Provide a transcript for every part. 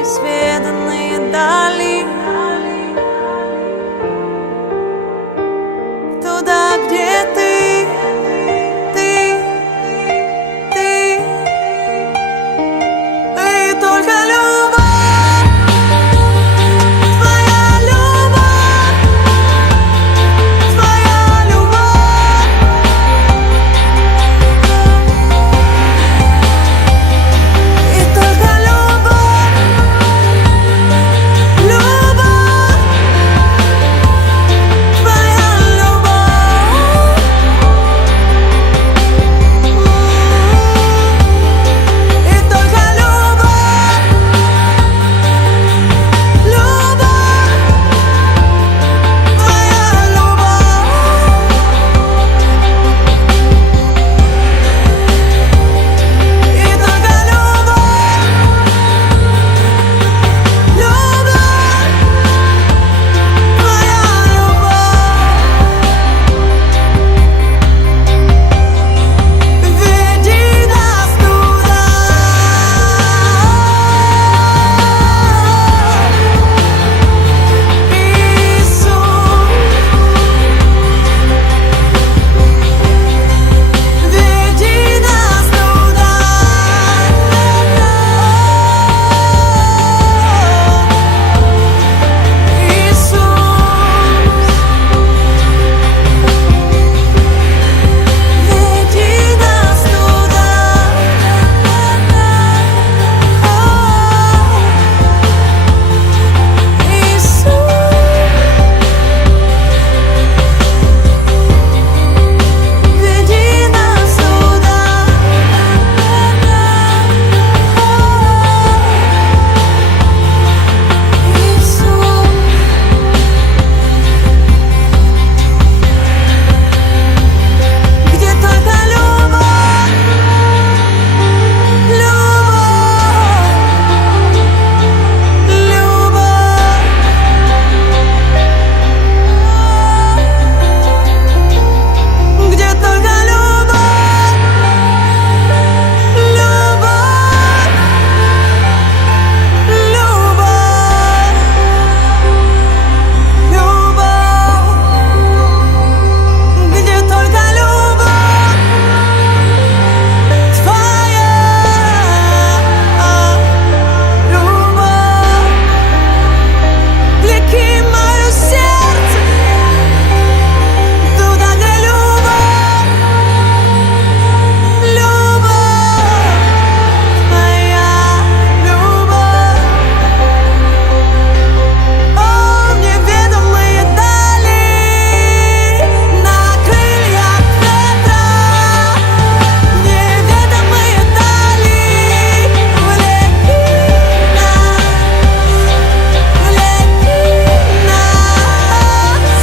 неизведанные дали, туда, где ты, и только любовь, твоя любовь, твоя любовь, и только любовь, любовь, твоя любовь, и только любовь, твоя любовь, и только веди нас туда, Иисус, веди нас туда, Иисус, веди нас туда, веди нас туда, где только любовь, где только любовь, где только любовь, твоя любовь, влеки мое сердце туда, где любовь, твоя любовь, о, неведомые дали, на крыльях ветра, неведомые дали, влеки нас, влеки нас,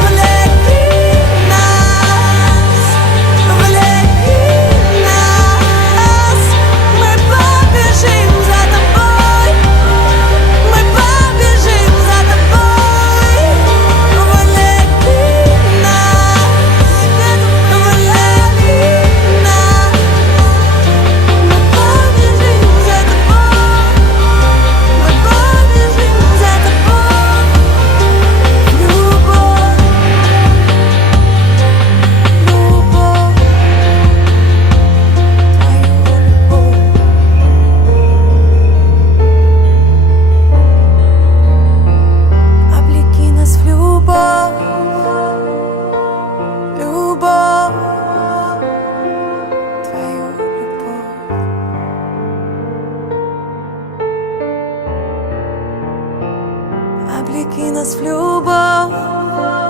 влеки нас, влеки нас, мы побежим за тобой, мы побежим за тобой, влеки нас, влеки нас, мы побежим за тобой, мы побежим за тобой, любовь, облеки нас в любовь, твою любовь, облеки нас в любовь.